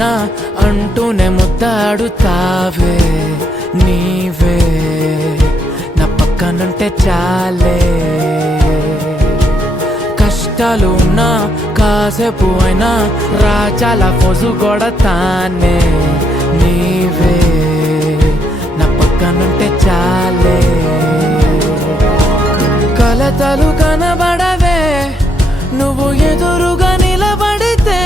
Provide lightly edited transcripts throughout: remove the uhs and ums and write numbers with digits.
ఉన్నా అంటూనే ముద్దాడుతావే నీవే నా పక్కనుంటే చాలే కష్టాలు ఉన్నా కాసేపు అయినా రాజాల ఫోజు కొడతానే నీవే నా పక్కనుంటే చాలే కలతలు కనబడవే నువ్వు ఎదురుగా నిలబడితే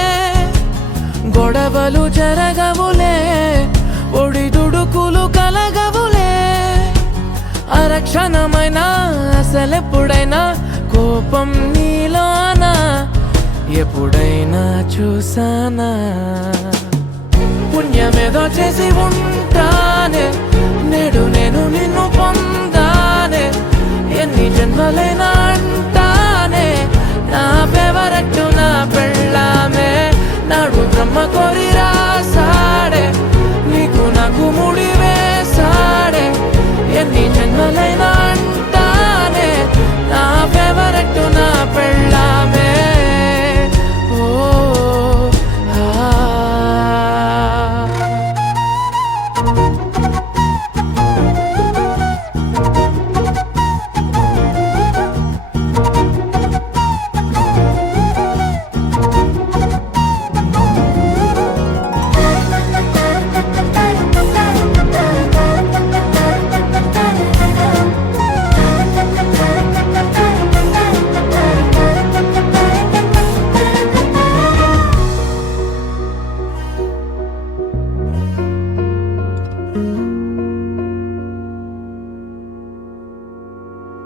గొడవలు జరగవులే ఒడిదుడుకులు కలగవులే అరక్షణమైన అసలెప్పుడైనా కోపం నీలోనా ఎప్పుడైనా చూసానా పుణ్యమేదో చేసి ఉంటానే నేడు నేను నిన్ను పొందానే ఎన్ని జన్మలైనా అంటానే నా ఫేవరెట్ నా పెళ్ళామే నాడు బ్రహ్మ కోరి రాసాడే నీకు నాకు ముడి వేసాడే ఎన్ని జన్మలైనా అంటానే నా ఫేవరెట్ నా పెళ్ళామే ఓ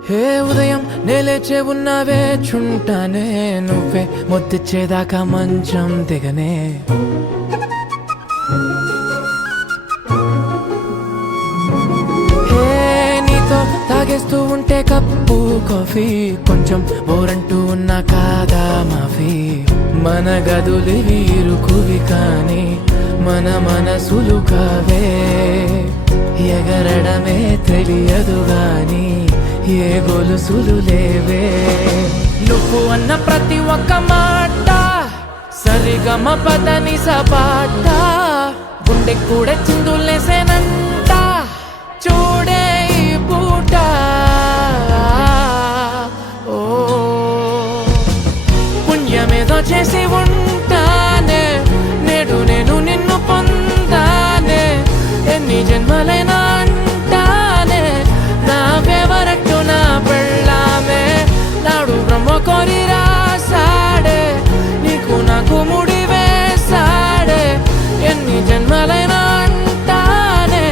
హే ఉదయం నేలేచే ఉన్నావే చుంటానే నువ్వే మొత్తిచ్చేదాకా మంచం దిగనే హే నీతో తాగేస్తూ ఉంటే కప్పు కాఫీ కొంచెం బోరంటూ ఉన్నా కాదా మాఫీ మన గదులివి ఇరుకువి కానీ మన మనసులు కావే ఎగరడమే తెలియదు గాని ఏ గొలుసులు లేవే నువ్వు అన్న ప్రతి ఒక్క మాట సరిగమ పదని సపాట గుండె కూడా చిందులేసేనంట చూడే ఈ పూట ఓ పుణ్యమేదో చేసి ఉంటానే నేడు నేను నిన్ను పొందానే ఎన్ని జన్మలైనా అంటానే నా ఫేవరెట్ నా పెళ్ళామే నాడు బ్రహ్మ కోరి రాసాడే నీకు నాకు ముడి వేసాడే ఎన్ని జన్మలైనా అంటానే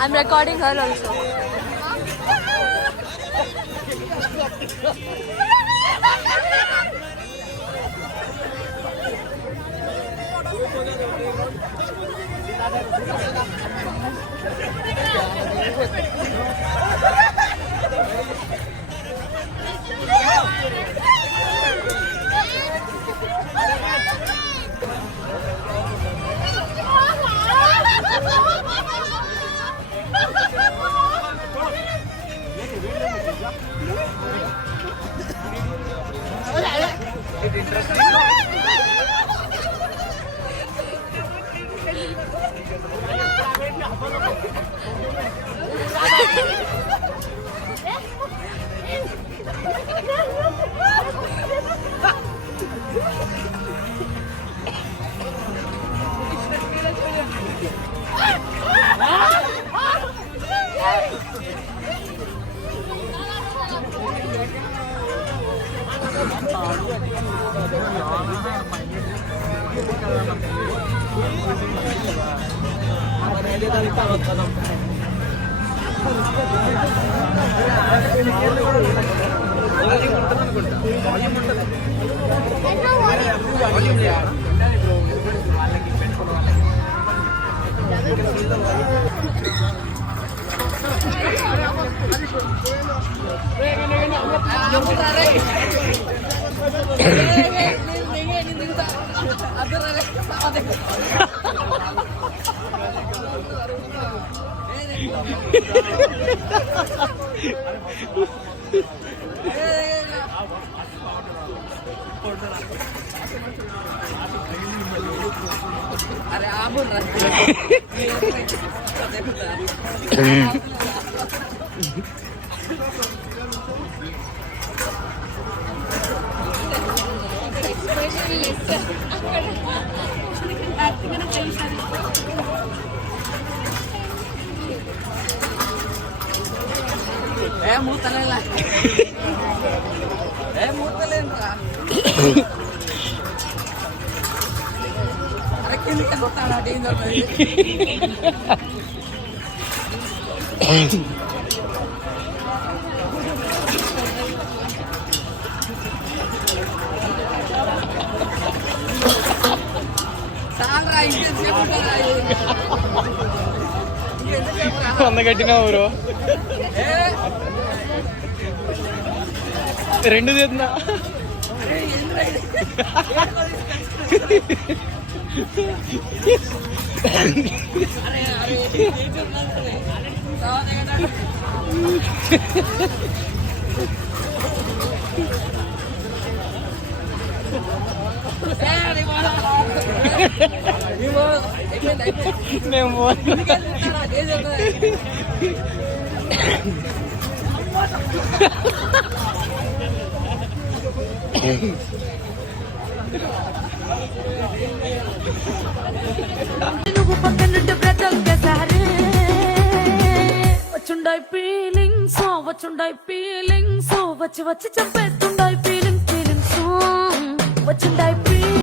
I'm recording her also. కట్టినా ఊరు రెండు చేతున్నా మేము నువ్వు పక్కనుండి బ్రతొక్కసారి వచ్చుండాయి ఫీలింగ్స్ వచ్చి వచ్చి చెప్పేస్తుండాయి ఫీలింగ్స్ వచ్చుండాయి